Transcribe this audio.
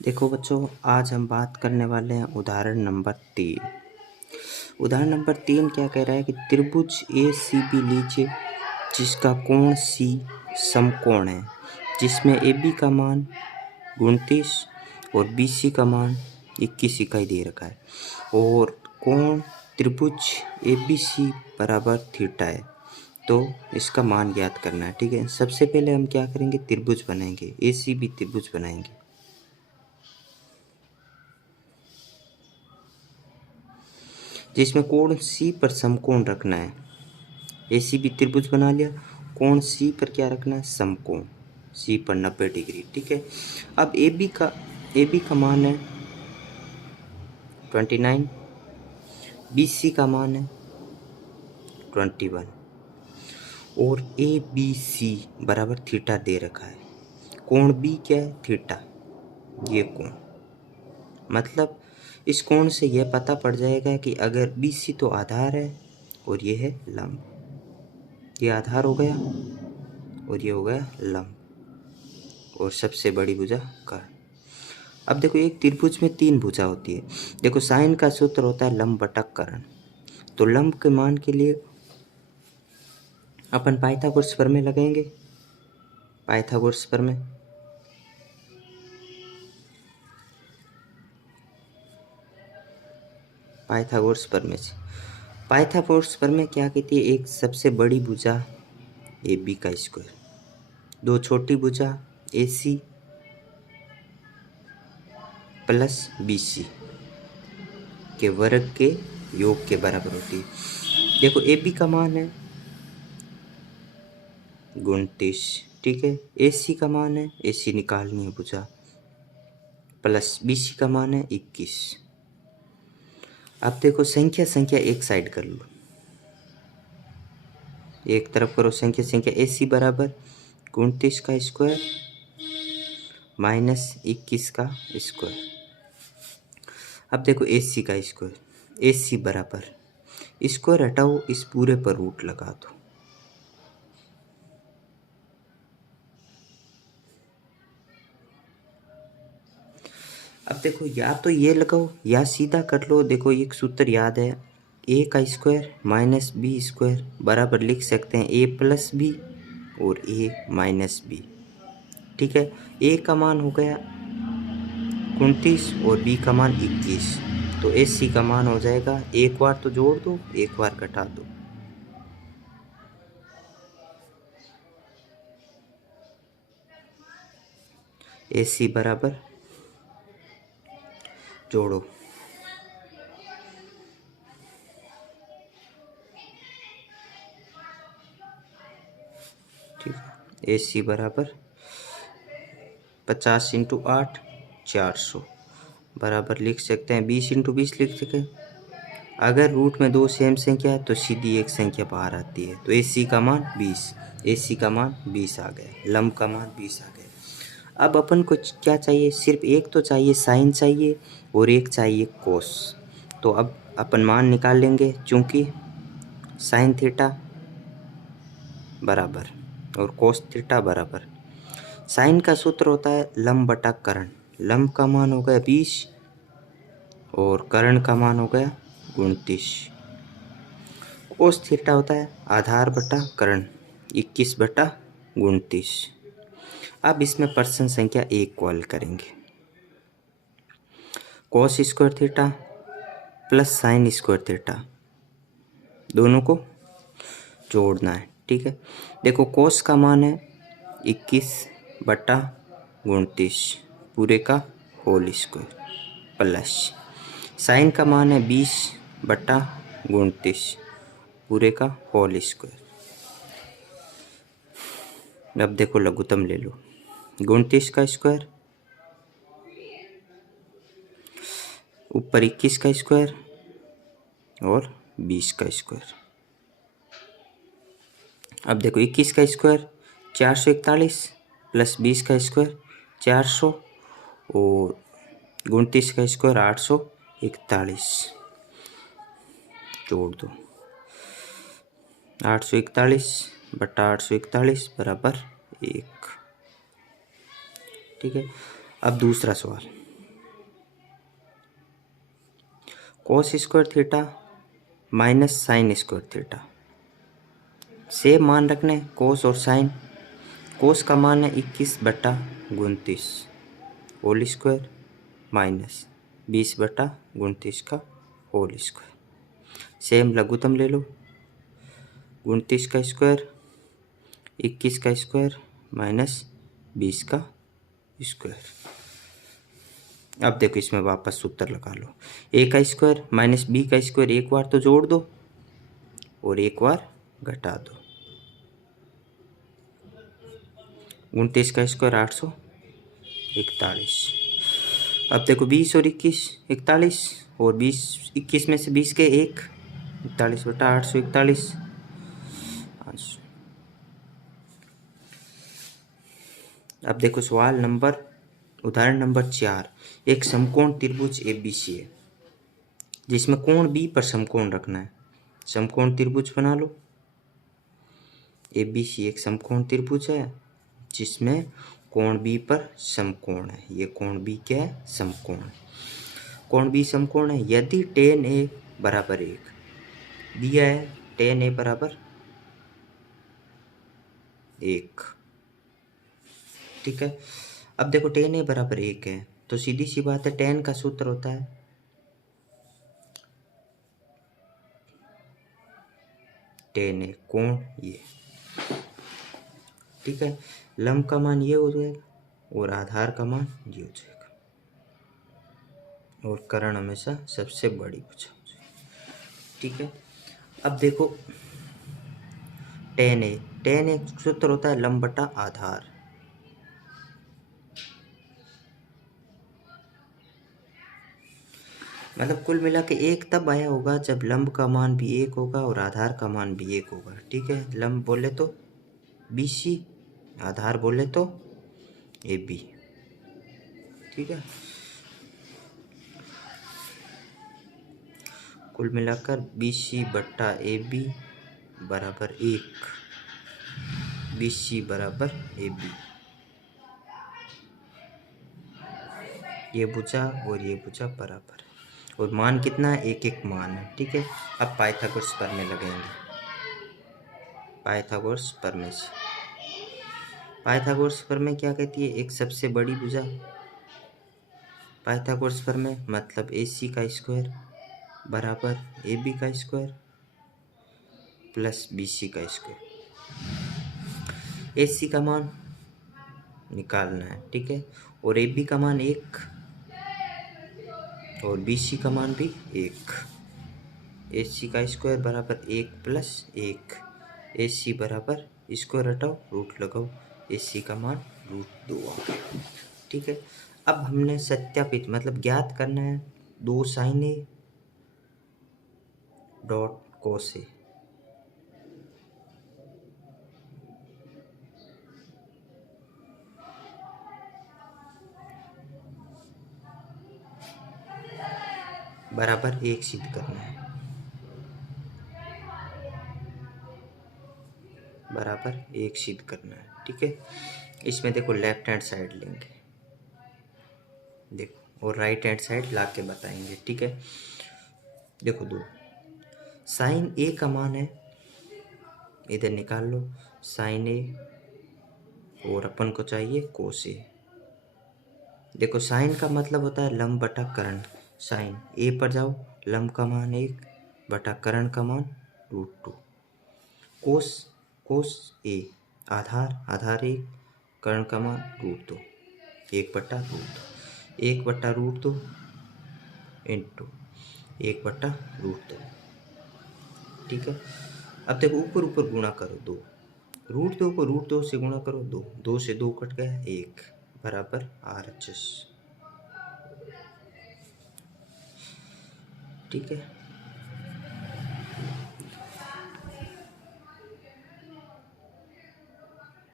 देखो बच्चों, आज हम बात करने वाले हैं उदाहरण नंबर 3। उदाहरण नंबर 3 क्या कह रहा है कि त्रिभुज ए सी बी लीजिए जिसका कोण सी समकोण है, जिसमें ए बी का मान 29 और बी सी का मान 21 इकाई दे रखा है और कोण त्रिभुज ए बी सी बराबर थीटा है। तो इसका मान ज्ञात करना है। ठीक है, सबसे पहले हम क्या करेंगे, त्रिभुज बनाएंगे, ए सी बी त्रिभुज बनाएंगे। जिसमें कोण सी पर समकोण रखना है। ए सी बी त्रिभुज बना लिया, कोण सी पर क्या रखना है, समकोण सी पर 90 डिग्री। ठीक है, अब ए बी का मान है 29, बी सी का मान है 21 और ए बी सी बराबर थीटा दे रखा है। कोण बी क्या है, थीटा, ये कोण, मतलब इस कोण से यह पता पड़ जाएगा कि अगर बी सी तो आधार है और ये है लंब, ये आधार हो गया और ये हो गया लंब और सबसे बड़ी भुजा कर्ण। अब देखो, एक त्रिभुज में 3 भुजा होती है। देखो, साइन का सूत्र होता है लंब बटा कर्ण। तो लंब के मान के लिए अपन पाइथागोरस प्रमेय लगाएंगे। पाइथागोरस प्रमेय, पाइथागोरस प्रमेय से पाइथागोरस प्रमेय क्या कहती है, एक सबसे बड़ी भुजा ए बी का स्क्वायर, 2 छोटी भुजा ए सी प्लस बी सी के वर्ग के योग के बराबर होती है। देखो, ए बी का मान है 29। ठीक है, ए सी का मान है, ए सी निकालनी है भुजा, प्लस बी सी का मान है 21। अब देखो, संख्या एक साइड कर लो, एक तरफ करो संख्या ए सी बराबर 29 का स्क्वायर माइनस 21 का स्क्वायर। अब देखो, ए सी का स्क्वायर, ए सी बराबर स्क्वायर हटाओ, इस पूरे पर रूट लगा दो। अब देखो, या तो ये लगाओ या सीधा कर लो। देखो, एक सूत्र याद है, ए का स्क्वायर माइनस बी स्क्वायर बराबर लिख सकते हैं ए प्लस बी और ए माइनस बी। ठीक है, ए का मान हो गया 29 और बी का मान 21, तो ए सी का मान हो जाएगा, एक बार तो जोड़ दो, एक बार घटा दो, ए सी बराबर जोड़ो, ठीक है, ए सी बराबर 50 × 8 400 बराबर लिख सकते हैं 20 × 20 लिख सकें। अगर रूट में 2 सेम संख्या है तो सीधी एक संख्या बाहर आती है, तो ए सी का मान 20, ए सी का मान 20 आ गया, लंब का मान 20 आ गया। अब अपन को क्या चाहिए, सिर्फ एक तो चाहिए साइन चाहिए और एक चाहिए कोस। तो अब अपन मान निकाल लेंगे, चूँकि साइन थीटा बराबर और कोस थीटा बराबर, साइन का सूत्र होता है लंब बटा कर्ण, लंब का मान हो गया 20 और कर्ण का मान हो गया 29। कोस थीटा होता है आधार बटा कर्ण, 21 बटा 29। अब इसमें पर्सन संख्या 1 को हल करेंगे। Cos square theta plus sine square theta, दोनों को जोड़ना है। ठीक है, देखो, कोस का मान है 21 बटा 29 पूरे का होल स्क्वायर, प्लस साइन का मान है 20 बटा 29 पूरे का होल स्क्वायर। अब देखो, लघुत्तम ले लो, 29 का स्क्वायर ऊपर 21 का स्क्वायर और 20 का स्क्वायर। अब देखो, 21 का स्क्वायर 441 प्लस 20 का स्क्वायर 400 और 29 का स्क्वायर 841, जोड़ दो, 841 बटा 841 बराबर 1। ठीक है, अब दूसरा सवाल, cos square theta minus sine square theta, same मान रखने कोस और साइन। कोस का मान है 21/29 होल स्क्वायर माइनस 20/29 का होल स्क्वायर। सेम लघुत्तम ले लो, 29 का स्क्वायर 21 का स्क्वायर माइनस 20 का स्क्वायर। अब देखो इसमें वापस सूत्र लगा लो, a का स्क्वायर माइनस b का स्क्वायर एक बार तो जोड़ दो और एक बार घटा दो। 29 का स्क्वायर 841। अब देखो 20 और 21 41 और 20 21 में से 20 के 1 41/841। अब देखो सवाल नंबर उदाहरण नंबर 4, एक समकोण त्रिभुज ABC है जिसमें कोण B पर समकोण रखना है। समकोण त्रिभुज बना लो। ABC एक समकोण त्रिभुज है जिसमें कोण B पर समकोण है। ये कोण B क्या है? समकोण है। कोण B समकोण है यदि tan A बराबर 1 दिया है, tan A बराबर 1। ठीक है, अब देखो tan A बराबर 1 है तो सीधी सी बात है tan का सूत्र होता है tan A कोण ये। ठीक है, लंब का मान ये हो जाएगा और आधार का मान ये हो जाएगा और कर्ण हमेशा सबसे बड़ी भुजा हो जाएगी। ठीक है, अब देखो tan A सूत्र होता है लंब बटा आधार। मतलब कुल मिला के 1 तब आया होगा जब लंब का मान भी 1 होगा और आधार का मान भी 1 होगा। ठीक है, लंब बोले तो BC, आधार बोले तो AB। ठीक है, कुल मिलाकर BC बट्टा AB बराबर 1। BC बराबर AB, ये भुजा और ये भुजा बराबर है और मान कितना है? एक एक मान है। ठीक है, अब पाइथागोरस प्रमेय लगेंगे। पाइथागोरस प्रमेय से पाइथागोरस प्रमेय क्या कहती है? एक सबसे बड़ी भुजा। पाइथागोरस प्रमेय मतलब AC का स्क्वायर बराबर AB का स्क्वायर प्लस BC का स्क्वायर। AC का मान निकालना है। ठीक है, और AB का मान 1 और BC का मान भी 1। AC का स्क्वायर बराबर 1 प्लस 1। AC बराबर स्क्वायर हटाओ रूट लगाओ, AC का मान √2 आ गया। ठीक है, अब हमने सत्यापित मतलब ज्ञात करना है 2 sin A dot cos A। बराबर 1 सिद्ध करना है। बराबर 1 सिद्ध करना है। ठीक है, इसमें देखो लेफ्ट हैंड साइड लेंगे देखो और राइट हैंड साइड ला के बताएंगे। ठीक है, देखो 2 साइन A का मान है, इधर निकाल लो साइन A और अपन को चाहिए कोस A। देखो साइन का मतलब होता है लंब बटा कर्ण। साइन A पर जाओ, लंब का मान 1 बटा कर्ण का मान √2। कोस A आधार 1 कर्ण का मान √2 1 बटा √2 1 बटा √2 इंटू 1 बटा √2। ठीक है, अब देखो ऊपर ऊपर गुणा करो 2, √2 को √2 से गुणा करो 2, 2 से 2 कट गया 1 बराबर RHS। ठीक है,